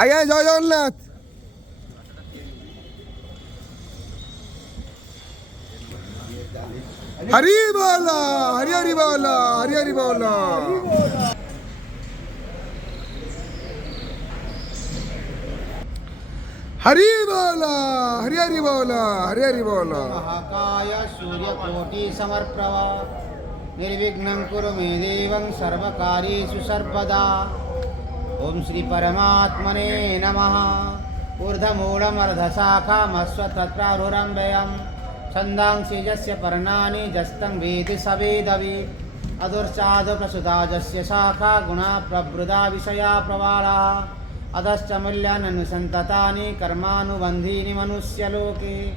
আଜ୍ଞা জয় জগন্নাথ। হরি বল, হরি হরি বল, হরি হরি বল। हरि बोला, हरि हरि बोला, हरि हरि बोला। महाकाय सूर्यकोटि समर्प्रभ निर्विघ्नं कुरु मे देवं सर्वकार्येषु सर्वदा। ओम श्री परमात्मने नमः। ऊर्ध्वमूलमर्धशाखामश्वतत्रारुरम्भयं छन्दांसि यस्य पर्णानि जस्तं वेति स वेदवित्। अधुर्चाधुप्रसुता यस्य शाखा गुणा प्रवृदा विषया प्रवाला। अधश्च मूल्याननुसन्ततानि कर्मानुबन्धीनि मनुष्यलोके।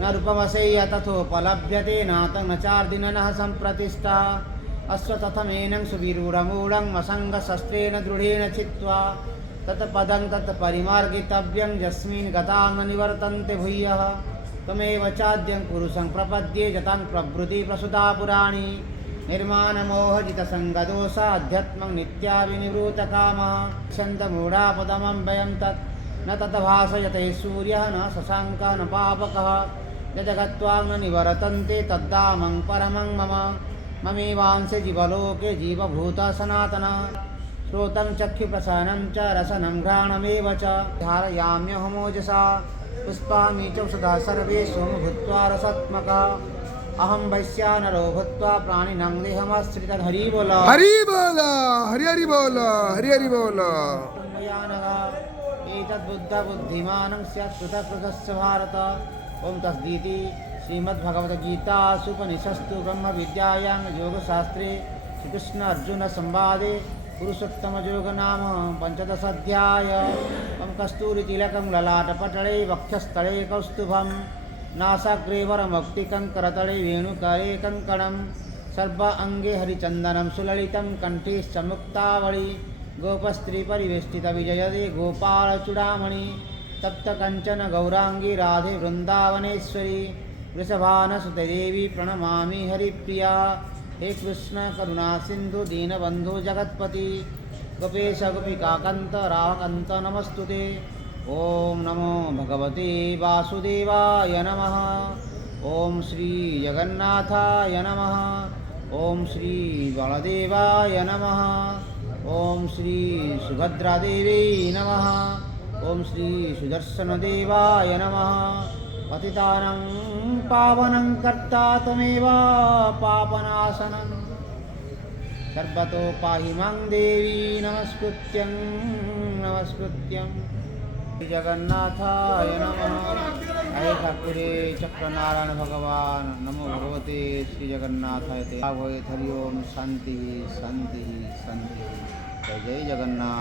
न रूपमसह्य तथोपलभ्यते नातं न चार्दिनः सम्प्रतिष्ठा। अश्वत्थमेनं सुविरूढमूढं असङ्गशस्त्रेण दृढेन चित्वा तत्पदं तत्परिमार्गितव्यं यस्मिन् गतां न निवर्तन्ते भूयः। त्वमेव चाद्यं पुरुषं प्रपद्ये जतां प्रभृति प्रसुता पुराणी। निर्माणमोहजितसङ्गदोषा अध्यात्मं नित्या विनिवृतकामः। छन्दमूढापदमं वयं तत् न तद्भासयते सूर्यः न शशाङ्कः न पावकः। यजगत्वां न निवर्तन्ते तद्धामं परमं मम। ममेवांसे जीवलोके जीवभूतः सनातनः। श्रोतं चक्षुप्रसानं च रसनं घ्राणमेव च धारयाम्यहमोजसा। पुष्पामि चौषधः सर्वे सोम भूत्वा रसात्मकः। अहं वैश्यानरो भूत्वा प्राणिनां देहमाश्रितः। हरि बोला, हरि बोला, हरि हरि बोला, हरि हरि बोला। एतद्बुद्धबुद्धिमानं स्यात् कृतकृतस्य भारत। ओम तस्दिति श्रीमद्भगवद्गीतासु उपनिषत्सु ब्रह्मविद्यायां योगशास्त्रे श्रीकृष्ण अर्जुन संवादे पुरुषोत्तमयोग नाम पंचदशाध्याय। ओम कस्तूरितिलकं ललाटपटले वक्षस्थले कौस्तुभं नासाग्रे वरमौक्तिकं करतले वेणुकरे कङ्कणं सर्वाङ्गे हरिचन्दनं सुललितं कंठे च मुक्तावळि। गोपस्त्री परिवेष्टितविजयदे गोपालचूडामणि तप्तकञ्चन गौराङ्गी राधे वृन्दावनेश्वरी। वृषभानुसुते देवी प्रणमामि हरिप्रिया। हे कृष्ण करुणा सिन्धु दीनबन्धु जगत्पति गोपेश गोपिकान्त रामकान्त नमस्तुते। ओम नमो भगवते वासुदेवाय नमः। ओम श्री जगन्नाथाय नमः। ओम श्री बलदेवाय नमः। ओम श्री सुभद्रादेवी नमः। ओम श्री सुदर्शनदेवाय नमः। पतितानं पावनं कर्ता त्वमेव पापनाशनं सर्वतो पाहि मां देवी नमस्कृत्यं नमस्कृत्यं। श्री जगन्नाथाय नमः। हरे ठाकुरे चक्रनारायण भगवान नमो भगवते श्री जगन्नाथाय ते। हरि ओम शांति शांति शांति। जय जय जगन्नाथ।